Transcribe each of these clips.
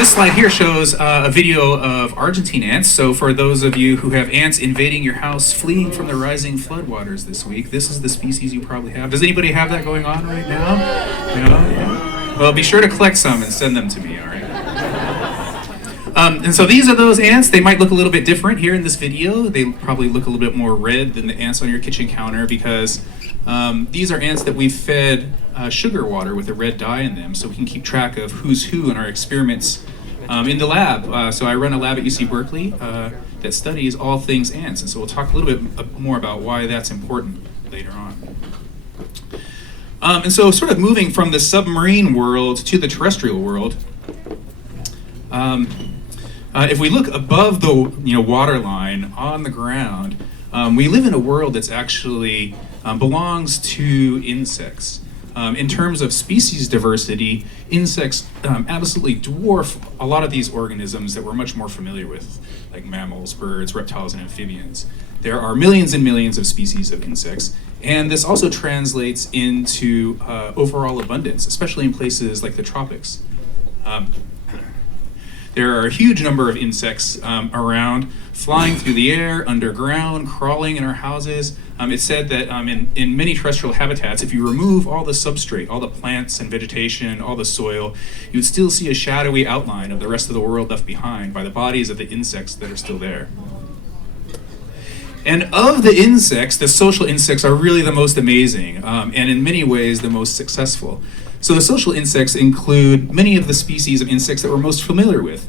This slide here shows a video of Argentine ants. So for those of you who have ants invading your house, fleeing from the rising floodwaters this week, this is the species you probably have. Does anybody have that going on right now? No? Yeah. Well, be sure to collect some and send them to me, all right? And so these are those ants. They might look a little bit different here in this video. They probably look a little bit more red than the ants on your kitchen counter because these are ants that we've fed sugar water with a red dye in them, so we can keep track of who's who in our experiments in the lab. So I run a lab at UC Berkeley that studies all things ants, and so we'll talk a little bit more about why that's important later on. And so sort of moving from the submarine world to the terrestrial world, if we look above the water line on the ground, we live in a world that's actually belongs to insects. In terms of species diversity, insects absolutely dwarf a lot of these organisms that we're much more familiar with, like mammals, birds, reptiles, and amphibians. There are millions and millions of species of insects, and this also translates into overall abundance, especially in places like the tropics. There are a huge number of insects around, flying through the air, underground, crawling in our houses. It's said that in many terrestrial habitats, if you remove all the substrate, all the plants and vegetation, all the soil, you would still see a shadowy outline of the rest of the world left behind by the bodies of the insects that are still there. And of the insects, the social insects are really the most amazing, and in many ways the most successful. So the social insects include many of the species of insects that we're most familiar with,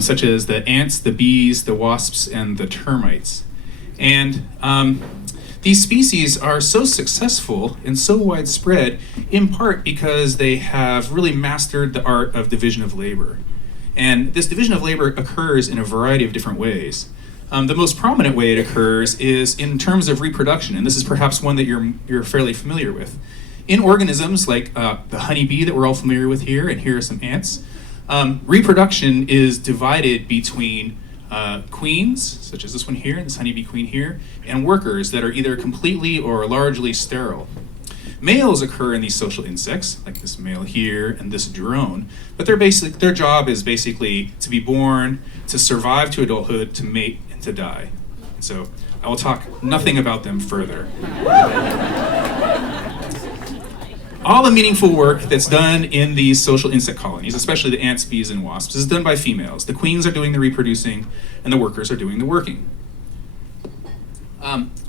such as the ants, the bees, the wasps, and the termites. And these species are so successful and so widespread in part because they have really mastered the art of division of labor. And this division of labor occurs in a variety of different ways. The most prominent way it occurs is in terms of reproduction, and this is perhaps one that you're fairly familiar with. In organisms like the honeybee that we're all familiar with here, and here are some ants, reproduction is divided between queens, such as this one here, this honeybee queen here, and workers that are either completely or largely sterile. Males occur in these social insects, like this male here and this drone, but their job is basically to be born, to survive to adulthood, to mate, and to die. So I will talk nothing about them further. All the meaningful work that's done in these social insect colonies, especially the ants, bees, and wasps, is done by females. The queens are doing the reproducing, and the workers are doing the working.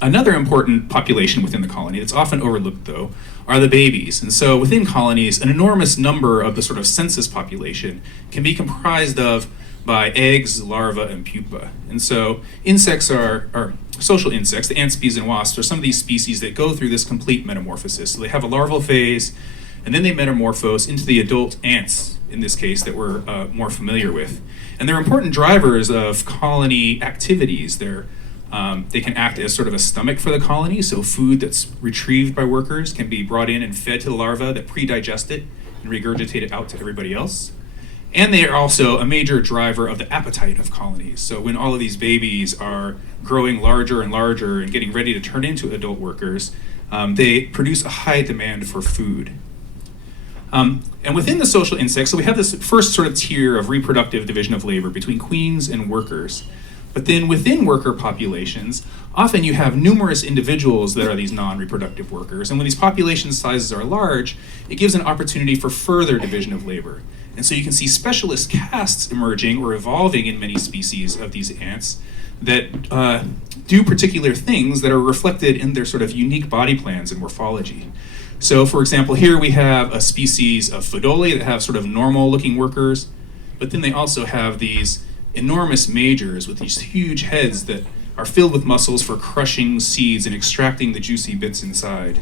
Another important population within the colony that's often overlooked, though, are the babies. And so within colonies, an enormous number of the sort of census population can be comprised of by eggs, larvae, and pupa. And so insects are social insects, the ants, bees, and wasps, are some of these species that go through this complete metamorphosis. So they have a larval phase, and then they metamorphose into the adult ants, in this case, that we're more familiar with. And they're important drivers of colony activities. They can act as sort of a stomach for the colony, so food that's retrieved by workers can be brought in and fed to the larvae that pre-digest it and regurgitate it out to everybody else. And they are also a major driver of the appetite of colonies. So when all of these babies are growing larger and larger and getting ready to turn into adult workers, they produce a high demand for food. And within the social insects, so we have this first sort of tier of reproductive division of labor between queens and workers. But then within worker populations, often you have numerous individuals that are these non-reproductive workers. And when these population sizes are large, it gives an opportunity for further division of labor. And so you can see specialist castes emerging or evolving in many species of these ants that do particular things that are reflected in their sort of unique body plans and morphology. So for example, here we have a species of Phodoli that have sort of normal looking workers, but then they also have these enormous majors with these huge heads that are filled with muscles for crushing seeds and extracting the juicy bits inside.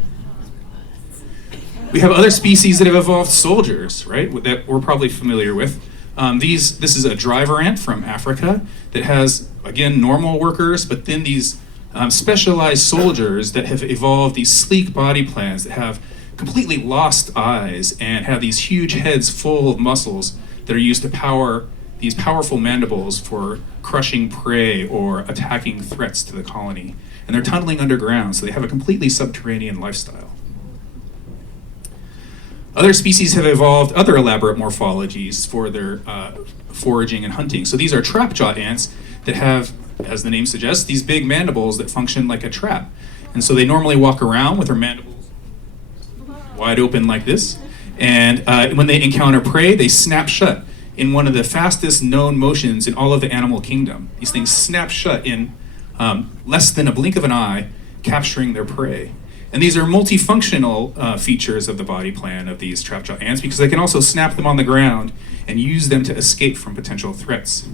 We have other species that have evolved soldiers, right, that we're probably familiar with. This is a driver ant from Africa that has, again, normal workers, but then these specialized soldiers that have evolved these sleek body plans that have completely lost eyes and have these huge heads full of muscles that are used to power these powerful mandibles for crushing prey or attacking threats to the colony. And they're tunneling underground, so they have a completely subterranean lifestyle. Other species have evolved other elaborate morphologies for their foraging and hunting. So these are trap-jaw ants that have, as the name suggests, these big mandibles that function like a trap. And so they normally walk around with their mandibles wide open like this. And when they encounter prey, they snap shut in one of the fastest known motions in all of the animal kingdom. These things snap shut in less than a blink of an eye, capturing their prey. And these are multifunctional features of the body plan of these trap-jaw ants because they can also snap them on the ground and use them to escape from potential threats.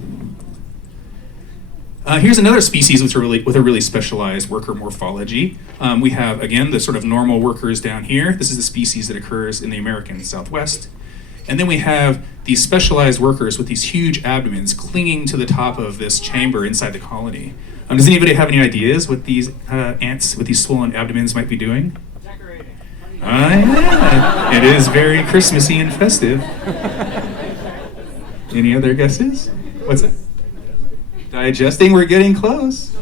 Here's another species with a really specialized worker morphology. We have, again, the sort of normal workers down here. This is a species that occurs in the American Southwest. And then we have these specialized workers with these huge abdomens clinging to the top of this chamber inside the colony. Does anybody have any ideas what these ants with these swollen abdomens might be doing? Decorating. Yeah. It is very Christmassy and festive. Any other guesses? What's it? Digesting, we're getting close.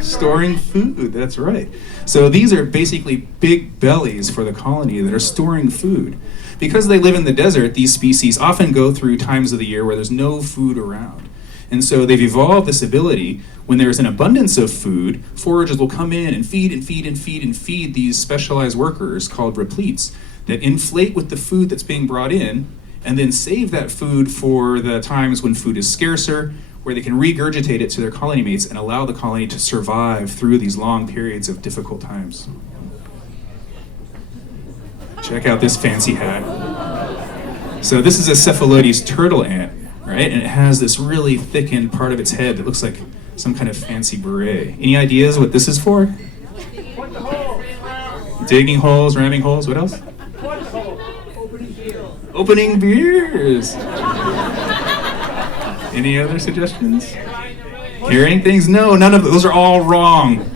Storing food, that's right. So these are basically big bellies for the colony that are storing food. Because they live in the desert, these species often go through times of the year where there's no food around. And so they've evolved this ability, when there's an abundance of food, foragers will come in and feed and feed and feed and feed these specialized workers called repletes that inflate with the food that's being brought in and then save that food for the times when food is scarcer, where they can regurgitate it to their colony mates and allow the colony to survive through these long periods of difficult times. Check out this fancy hat. So this is a cephalotes turtle ant, right? And it has this really thickened part of its head that looks like some kind of fancy beret. Any ideas what this is for? Digging holes, ramming holes, what else? Opening beers. Any other suggestions? Hearing things? No, none of those are all wrong.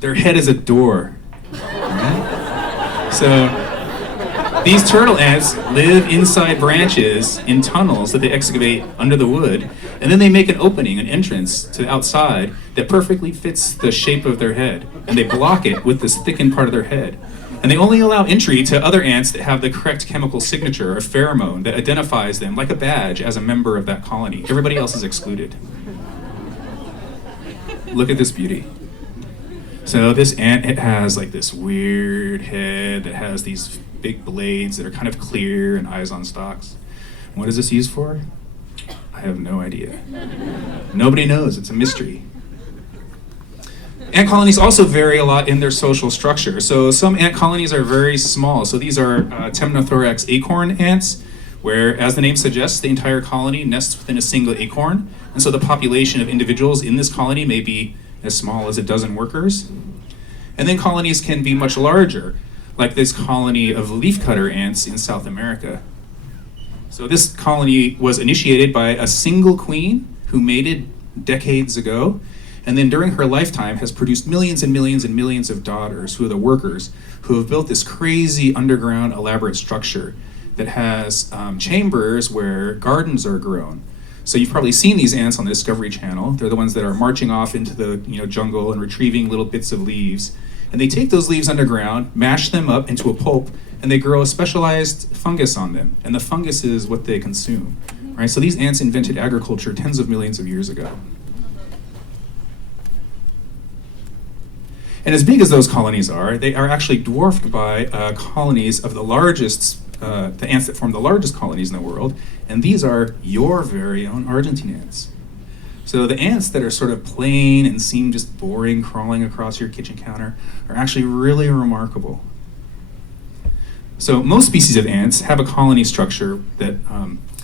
Their head is a door. Right? So these turtle ants live inside branches in tunnels that they excavate under the wood, and then they make an opening, an entrance to the outside that perfectly fits the shape of their head, and they block it with this thickened part of their head. And they only allow entry to other ants that have the correct chemical signature, a pheromone, that identifies them like a badge as a member of that colony. Everybody else is excluded. Look at this beauty. So this ant, it has like this weird head that has these big blades that are kind of clear and eyes on stalks. What is this used for? I have no idea. Nobody knows, it's a mystery. Ant colonies also vary a lot in their social structure. So some ant colonies are very small. So these are Temnothorax acorn ants, where, as the name suggests, the entire colony nests within a single acorn. And so the population of individuals in this colony may be as small as a dozen workers. And then colonies can be much larger, like this colony of leafcutter ants in South America. So this colony was initiated by a single queen who mated decades ago, and then during her lifetime has produced millions and millions and millions of daughters who are the workers who have built this crazy underground elaborate structure that has chambers where gardens are grown. So you've probably seen these ants on the Discovery Channel. They're the ones that are marching off into the jungle and retrieving little bits of leaves. And they take those leaves underground, mash them up into a pulp, and they grow a specialized fungus on them. And the fungus is what they consume. Right? So these ants invented agriculture tens of millions of years ago. And as big as those colonies are, they are actually dwarfed by colonies of the largest, the ants that form the largest colonies in the world, and these are your very own Argentine ants. So the ants that are sort of plain and seem just boring crawling across your kitchen counter are actually really remarkable. So most species of ants have a colony structure that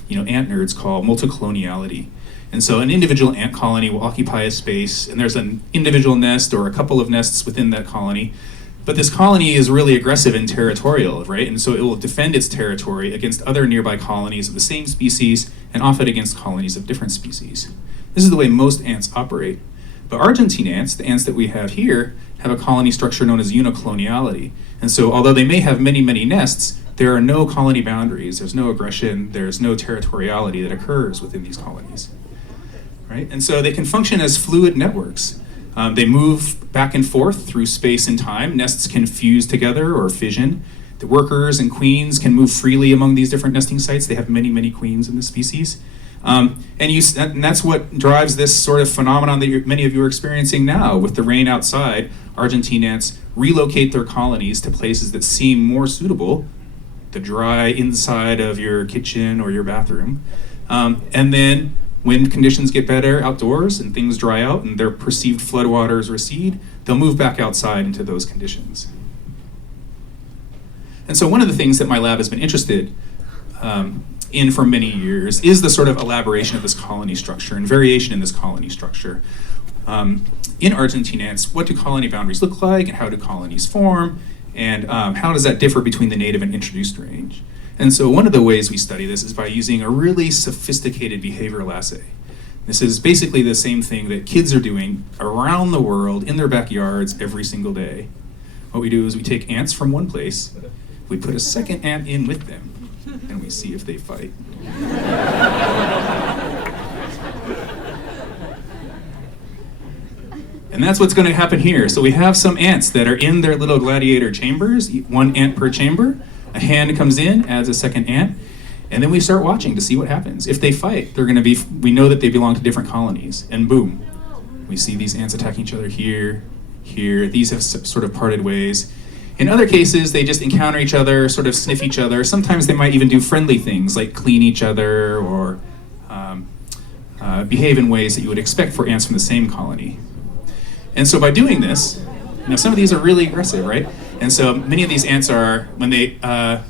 ant nerds call multicoloniality. And so an individual ant colony will occupy a space, and there's an individual nest or a couple of nests within that colony. But this colony is really aggressive and territorial, right? And so it will defend its territory against other nearby colonies of the same species, and often against colonies of different species. This is the way most ants operate. But Argentine ants, the ants that we have here, have a colony structure known as unicoloniality. And so although they may have many, many nests, there are no colony boundaries, there's no aggression, there's no territoriality that occurs within these colonies. Right? And so they can function as fluid networks. They move back and forth through space and time. Nests can fuse together or fission. The workers and queens can move freely among these different nesting sites. They have many, many queens in this species. And that's what drives this sort of phenomenon that many of you are experiencing now with the rain outside. Argentine ants relocate their colonies to places that seem more suitable, the dry inside of your kitchen or your bathroom. And then when conditions get better outdoors and things dry out and their perceived floodwaters recede, they'll move back outside into those conditions. And so one of the things that my lab has been interested in for many years is the sort of elaboration of this colony structure and variation in this colony structure. In Argentine ants, what do colony boundaries look like and how do colonies form? And how does that differ between the native and introduced range? And so one of the ways we study this is by using a really sophisticated behavioral assay. This is basically the same thing that kids are doing around the world in their backyards every single day. What we do is we take ants from one place, we put a second ant in with them, and we see if they fight. And that's what's going to happen here. So we have some ants that are in their little gladiator chambers, one ant per chamber. A hand comes in, adds a second ant, and then we start watching to see what happens. If they fight, they're going to be, we know that they belong to different colonies, and boom, we see these ants attacking each other here, here. These have sort of parted ways. In other cases, they just encounter each other, sort of sniff each other. Sometimes they might even do friendly things like clean each other or behave in ways that you would expect for ants from the same colony. And so by doing this, now some of these are really aggressive, right? And so many of these ants are, when the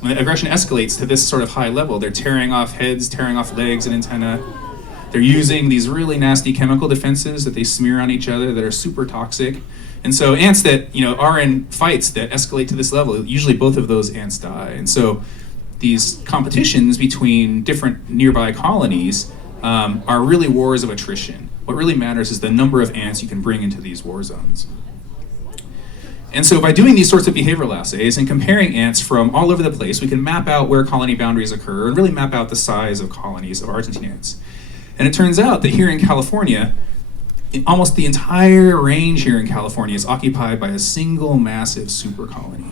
aggression escalates to this sort of high level, they're tearing off heads, tearing off legs and antennae. They're using these really nasty chemical defenses that they smear on each other that are super toxic. And so ants that are in fights that escalate to this level, usually both of those ants die. And so these competitions between different nearby colonies are really wars of attrition. What really matters is the number of ants you can bring into these war zones. And so by doing these sorts of behavioral assays and comparing ants from all over the place, we can map out where colony boundaries occur and really map out the size of colonies of Argentine ants. And it turns out that here in California, almost the entire range here in California is occupied by a single massive supercolony.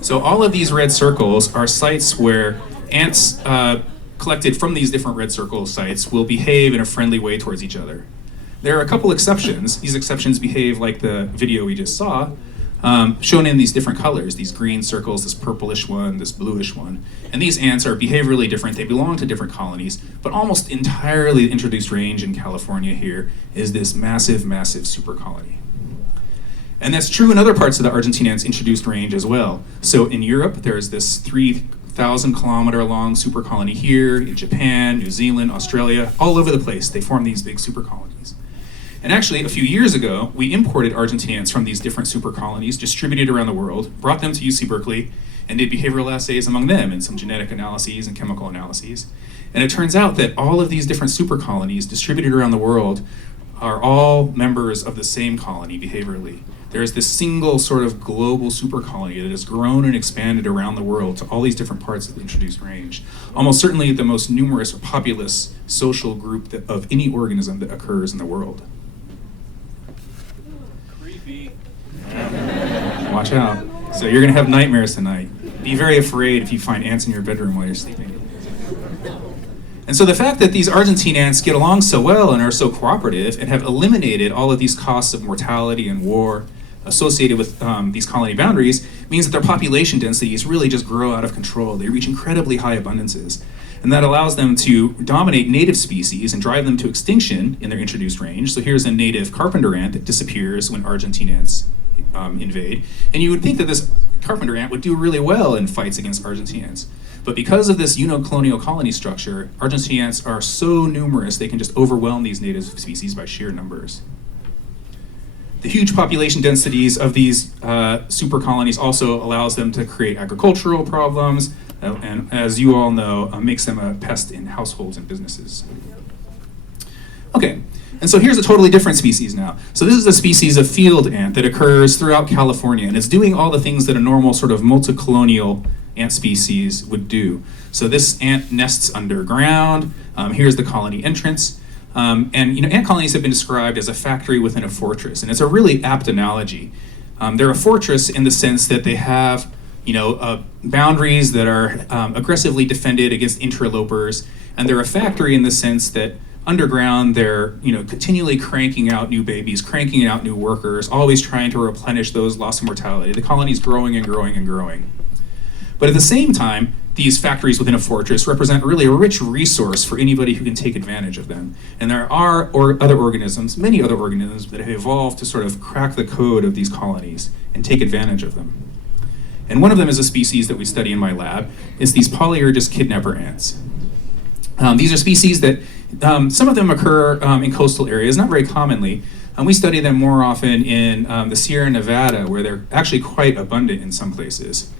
So all of these red circles are sites where ants collected from these different red circle sites will behave in a friendly way towards each other. There are a couple exceptions. These exceptions behave like the video we just saw, shown in these different colors, these green circles, this purplish one, this bluish one. And these ants are behaviorally different. They belong to different colonies, but almost entirely the introduced range in California here is this massive, massive supercolony. And that's true in other parts of the Argentine ants' introduced range as well. So in Europe, there's this 3,000 kilometer long supercolony here, in Japan, New Zealand, Australia, all over the place. They form these big supercolonies. And actually, a few years ago, we imported Argentine ants from these different supercolonies, distributed around the world, brought them to UC Berkeley, and did behavioral assays among them and some genetic analyses and chemical analyses. And it turns out that all of these different supercolonies distributed around the world are all members of the same colony behaviorally. There's this single sort of global supercolony that has grown and expanded around the world to all these different parts of the introduced range. Almost certainly the most numerous or populous social group of any organism that occurs in the world. Watch out. So you're going to have nightmares tonight. Be very afraid if you find ants in your bedroom while you're sleeping. And so the fact that these Argentine ants get along so well and are so cooperative and have eliminated all of these costs of mortality and war associated with these colony boundaries means that their population densities really just grow out of control. They reach incredibly high abundances. And that allows them to dominate native species and drive them to extinction in their introduced range. So here's a native carpenter ant that disappears when Argentine ants invade. And you would think that this carpenter ant would do really well in fights against Argentine ants. But because of this unicolonial colony structure, Argentine ants are so numerous they can just overwhelm these native species by sheer numbers. The huge population densities of these super colonies also allows them to create agricultural problems, and as you all know, makes them a pest in households and businesses. Okay, and so here's a totally different species now. So this is a species of field ant that occurs throughout California, and it's doing all the things that a normal sort of multicolonial ant species would do. So this ant nests underground. Here's the colony entrance. And ant colonies have been described as a factory within a fortress, and it's a really apt analogy. They're a fortress in the sense that they have boundaries that are aggressively defended against interlopers, and they're a factory in the sense that underground they're continually cranking out new babies, cranking out new workers, always trying to replenish those lost in mortality. The colony's growing and growing and growing. But at the same time, these factories within a fortress represent really a rich resource for anybody who can take advantage of them. And there are other organisms, many other organisms, that have evolved to sort of crack the code of these colonies and take advantage of them. And one of them is a species that we study in my lab. It's these Polyergus kidnapper ants. These are species that, some of them occur in coastal areas, not very commonly. We study them more often in the Sierra Nevada, where they're actually quite abundant in some places.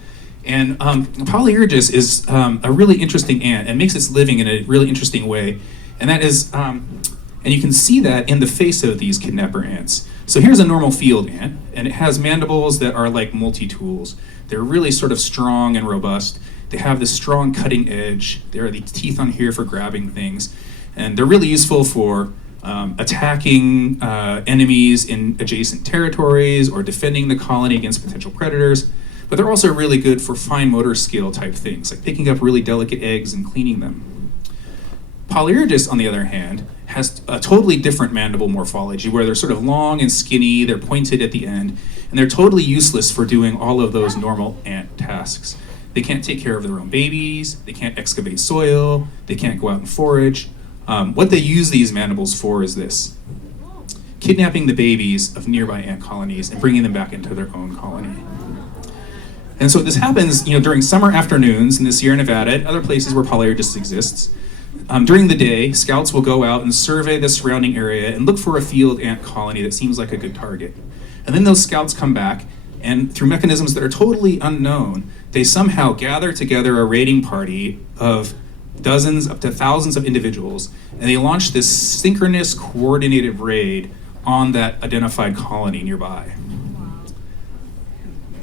And Polyergus is a really interesting ant and makes its living in a really interesting way. And that is, and you can see that in the face of these kidnapper ants. So here's a normal field ant, and it has mandibles that are like multi-tools. They're really sort of strong and robust. They have this strong cutting edge. There are these teeth on here for grabbing things. And they're really useful for attacking enemies in adjacent territories or defending the colony against potential predators. But they're also really good for fine motor skill type things, like picking up really delicate eggs and cleaning them. Polyergus, on the other hand, has a totally different mandible morphology, where they're sort of long and skinny, they're pointed at the end, and they're totally useless for doing all of those normal ant tasks. They can't take care of their own babies, they can't excavate soil, they can't go out and forage. What they use these mandibles for is this: kidnapping the babies of nearby ant colonies and bringing them back into their own colony. And so this happens, during summer afternoons in the Sierra Nevada and other places where Polyergus exists. During the day, scouts will go out and survey the surrounding area and look for a field ant colony that seems like a good target. And then those scouts come back, and through mechanisms that are totally unknown, they somehow gather together a raiding party of dozens up to thousands of individuals, and they launch this synchronous, coordinated raid on that identified colony nearby.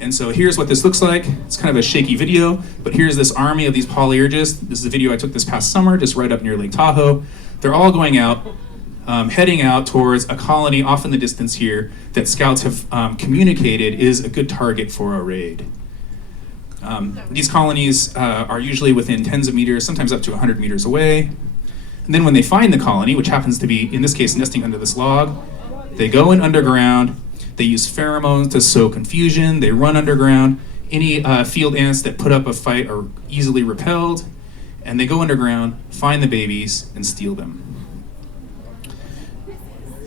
And so here's what this looks like. It's kind of a shaky video, but here's this army of these Polyergus. This is a video I took this past summer, just right up near Lake Tahoe. They're all going out, heading out towards a colony off in the distance here that scouts have communicated is a good target for a raid. These colonies are usually within tens of meters, sometimes up to 100 meters away. And then when they find the colony, which happens to be, in this case, nesting under this log, they go in underground. They use pheromones to sow confusion. They run underground. Any field ants that put up a fight are easily repelled. And they go underground, find the babies, and steal them.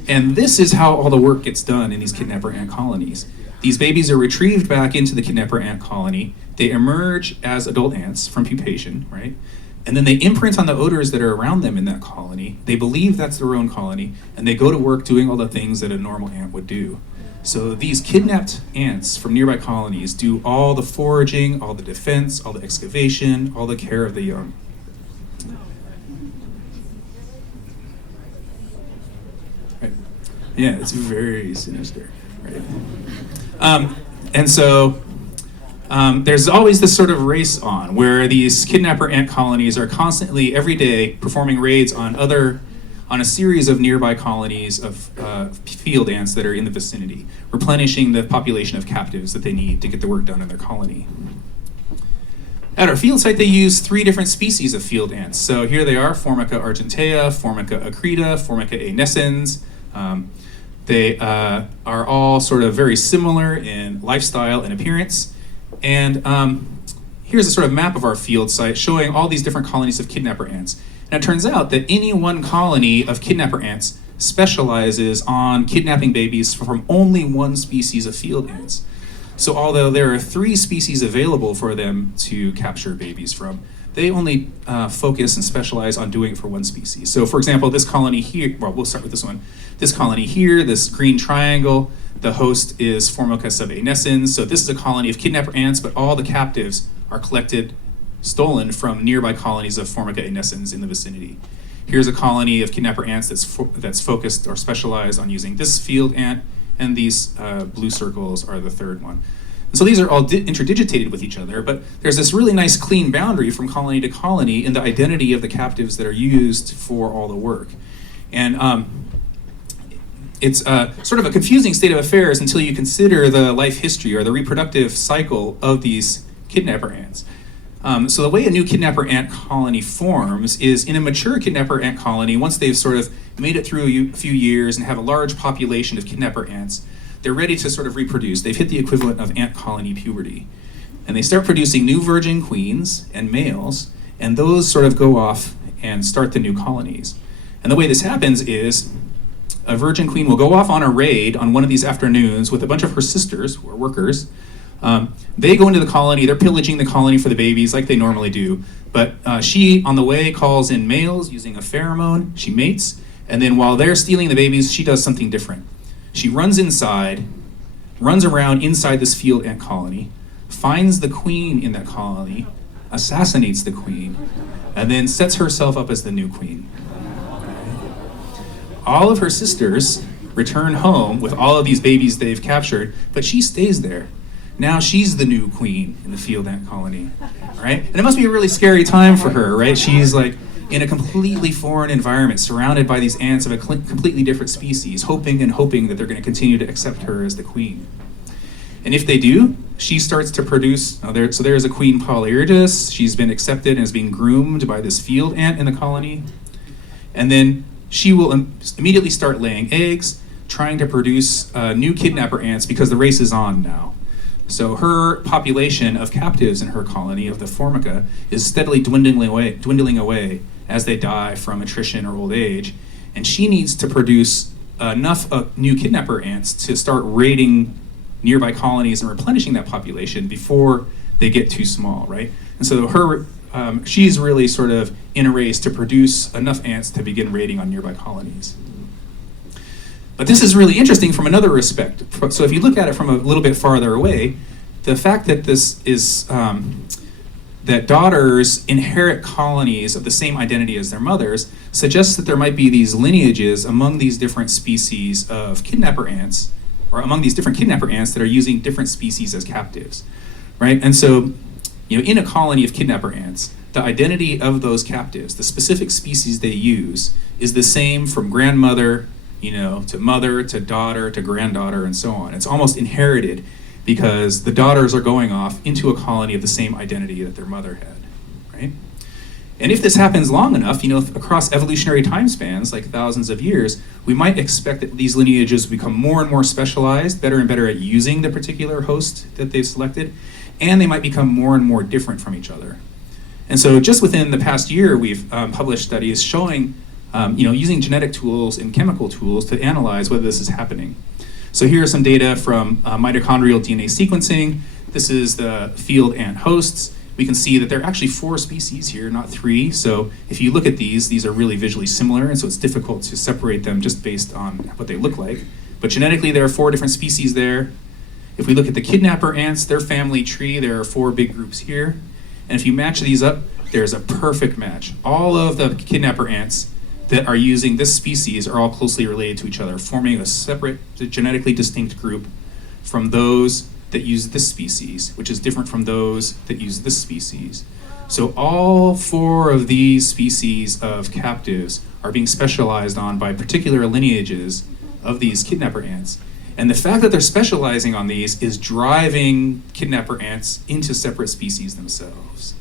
And this is how all the work gets done in these kidnapper ant colonies. These babies are retrieved back into the kidnapper ant colony. They emerge as adult ants from pupation, right? And then they imprint on the odors that are around them in that colony. They believe that's their own colony, and they go to work doing all the things that a normal ant would do. So these kidnapped ants from nearby colonies do all the foraging, all the defense, all the excavation, all the care of the young. Right. Yeah, it's very sinister. Right. And so there's always this sort of race on where these kidnapper ant colonies are constantly, every day, performing raids on a series of nearby colonies of field ants that are in the vicinity, replenishing the population of captives that they need to get the work done in their colony. At our field site, they use 3 different species of field ants. So here they are: Formica argentea, Formica acrita, Formica aenescens. They are all sort of very similar in lifestyle and appearance. And here's a sort of map of our field site showing all these different colonies of kidnapper ants. And it turns out that any one colony of kidnapper ants specializes on kidnapping babies from only one species of field ants. So although there are 3 species available for them to capture babies from, they only focus and specialize on doing it for one species. So for example, this colony here, well, we'll start with this one. This colony here, this green triangle, the host is Formica subaenescens. So this is a colony of kidnapper ants, but all the captives are stolen from nearby colonies of Formica aenescens in the vicinity. Here's a colony of kidnapper ants that's focused or specialized on using this field ant, and these blue circles are the third one. And so these are all interdigitated with each other, but there's this really nice clean boundary from colony to colony in the identity of the captives that are used for all the work. And it's sort of a confusing state of affairs until you consider the life history or the reproductive cycle of these kidnapper ants. So the way a new kidnapper ant colony forms is in a mature kidnapper ant colony, once they've sort of made it through a few years and have a large population of kidnapper ants, they're ready to sort of reproduce. They've hit the equivalent of ant colony puberty. And they start producing new virgin queens and males, and those sort of go off and start the new colonies. And the way this happens is a virgin queen will go off on a raid on one of these afternoons with a bunch of her sisters, who are workers. They go into the colony, they're pillaging the colony for the babies like they normally do. But she, on the way, calls in males using a pheromone, she mates, and then while they're stealing the babies, she does something different. She runs inside, runs around inside this field ant colony, finds the queen in that colony, assassinates the queen, and then sets herself up as the new queen. All of her sisters return home with all of these babies they've captured, but she stays there. Now she's the new queen in the field ant colony, right? And it must be a really scary time for her, right? She's like in a completely foreign environment, surrounded by these ants of a completely different species, hoping and hoping that they're going to continue to accept her as the queen. And if they do, she starts to produce, so there's a queen Polyergus. She's been accepted and is being groomed by this field ant in the colony. And then she will immediately start laying eggs, trying to produce new kidnapper ants because the race is on now. So her population of captives in her colony of the Formica is steadily dwindling away as they die from attrition or old age. And she needs to produce enough new kidnapper ants to start raiding nearby colonies and replenishing that population before they get too small, right? And so she's really sort of in a race to produce enough ants to begin raiding on nearby colonies. But this is really interesting from another respect. So if you look at it from a little bit farther away, the fact that this is that daughters inherit colonies of the same identity as their mothers suggests that there might be these lineages among these different species of kidnapper ants, or among these different kidnapper ants that are using different species as captives, right? And so, in a colony of kidnapper ants, the identity of those captives, the specific species they use, is the same from grandmother, to mother, to daughter, to granddaughter, and so on. It's almost inherited because the daughters are going off into a colony of the same identity that their mother had, right? And if this happens long enough, across evolutionary time spans, like thousands of years, we might expect that these lineages become more and more specialized, better and better at using the particular host that they've selected, and they might become more and more different from each other. And so just within the past year, we've published studies showing using genetic tools and chemical tools to analyze whether this is happening. So here are some data from mitochondrial DNA sequencing. This is the field ant hosts. We can see that there are actually 4 species here, not 3. So if you look at these are really visually similar, and so it's difficult to separate them just based on what they look like. But genetically, there are 4 different species there. If we look at the kidnapper ants, their family tree, there are 4 big groups here. And if you match these up, there's a perfect match. All of the kidnapper ants that are using this species are all closely related to each other, forming a separate, genetically distinct group from those that use this species, which is different from those that use this species. So all 4 of these species of captives are being specialized on by particular lineages of these kidnapper ants. And the fact that they're specializing on these is driving kidnapper ants into separate species themselves.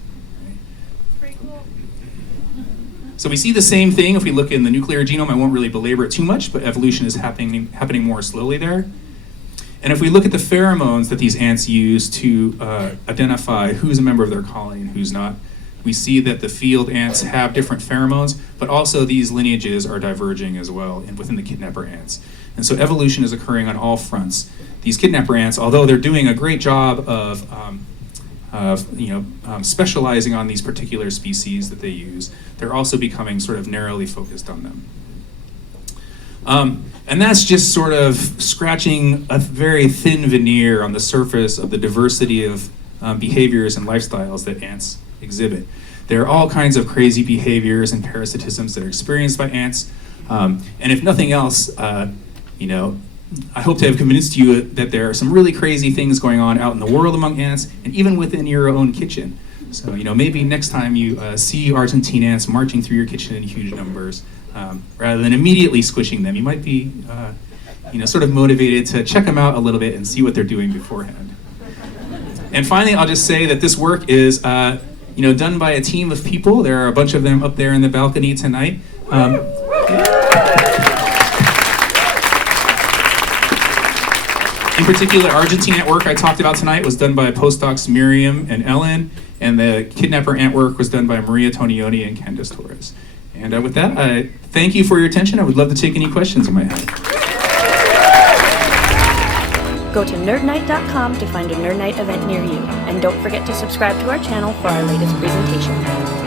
So we see the same thing if we look in the nuclear genome. I won't really belabor it too much, but evolution is happening more slowly there. And if we look at the pheromones that these ants use to identify who's a member of their colony and who's not, we see that the field ants have different pheromones, but also these lineages are diverging as well within the kidnapper ants. And so evolution is occurring on all fronts. These kidnapper ants, although they're doing a great job of specializing on these particular species that they use, they're also becoming sort of narrowly focused on them. And that's just sort of scratching a very thin veneer on the surface of the diversity of behaviors and lifestyles that ants exhibit. There are all kinds of crazy behaviors and parasitisms that are experienced by ants. And if nothing else, I hope to have convinced you that there are some really crazy things going on out in the world among ants, and even within your own kitchen. So, maybe next time you see Argentine ants marching through your kitchen in huge numbers, rather than immediately squishing them, you might be, sort of motivated to check them out a little bit and see what they're doing beforehand. And finally, I'll just say that this work is done by a team of people. There are a bunch of them up there in the balcony tonight. In particular, Argentine antwork I talked about tonight was done by postdocs Miriam and Ellen, and the Kidnapper antwork was done by Maria Tonioni and Candace Torres. And with that, I thank you for your attention. I would love to take any questions you might have. Go to nerdnite.com to find a Nerd Night event near you, and don't forget to subscribe to our channel for our latest presentation.